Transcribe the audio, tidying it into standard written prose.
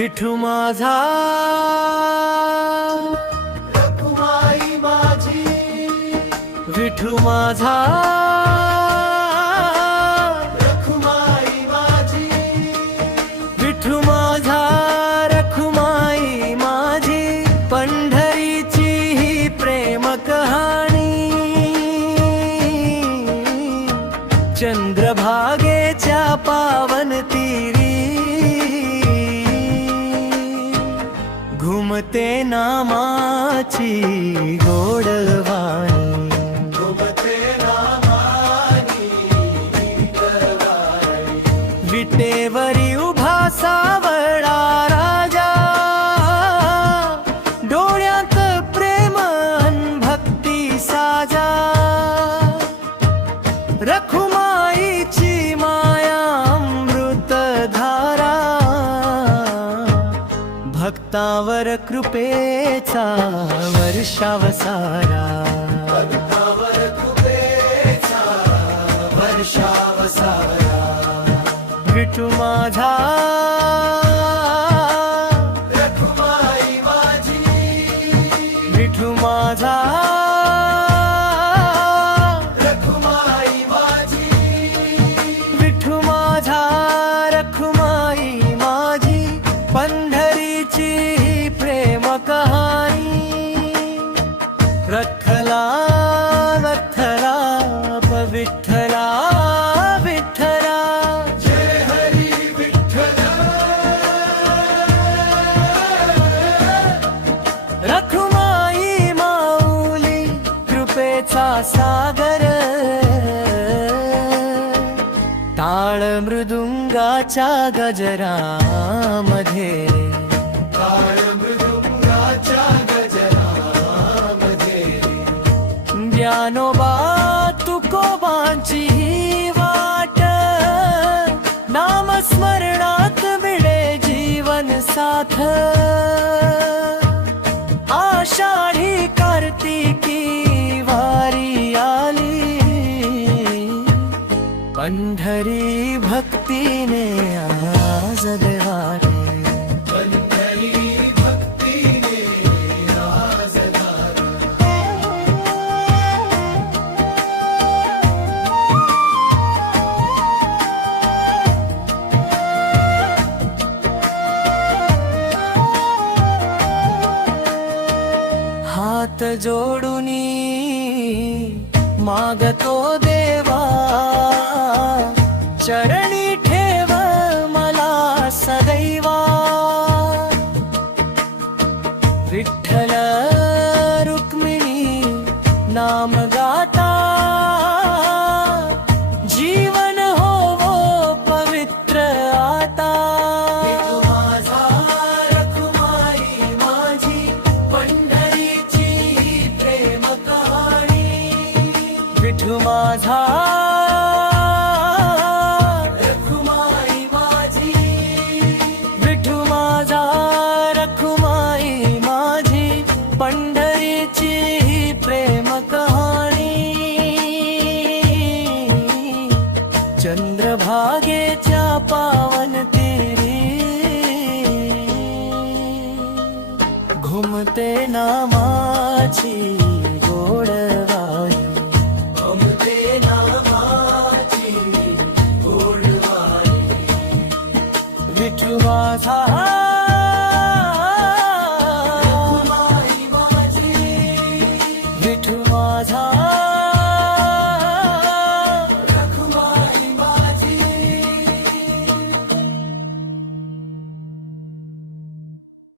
विठू माझा रखुमाई माझी, विठू माझा रखुमाई माझी, विठू माझा रखुमाई माझी पंढरीची ही प्रेम कहाणी चंद्रभागेच्या पावन तीरी घुमते नामाची गोडवाणी घुमते नामानी गवारी, विटेवरी उभा सावळा राजा डोळ्यात प्रेम अन भक्ती साजा रखुमाईची माया अमृत धारा भक्तावर कृपेचा वर्षावसारा भक्तावर कृपेचा वर्षावसारा, विठू माझा रखुमाई माझी, विठू माझा रखुमाई माझी, विठू माझा रखुमाई माझी पंढरीची ही प्रेम कहाणी रखला विठ्ठला विठ्ठला विठ्ठला जय हरी विठ्ठल, रखुमाई माऊली कृपेचा सागर टाळ मृदुंगाच्या गजरामध्ये काळ मृदुंगाच्या गजरामध्ये, ज्ञानोबा तुकोबांची ही वाट नामस्मरणात मिळे जीवन साथ आषाढी कार्तिकी वारी आली पंढरी भक्तीने आज देवारी पंढरी भक्तीने आज धारा, हात जोडूनी मागतो देवा चरणी ठेव मला सदैवा विठ्ठल रुक्मिणी नाम गाता जीवन होवो पवित्र आता माझा रखुमाई माझी पंढरीची ही प्रेम कहाणी, विठू माझा रखुमाई माझी, विठू माझा रखुमाई माझी पंढरीची ही प्रेम कहाणी चंद्रभागेच्या पावन तीरी घुमते नामाची गोडवाणी घुमते नामाची गोडवारी, विठू माझा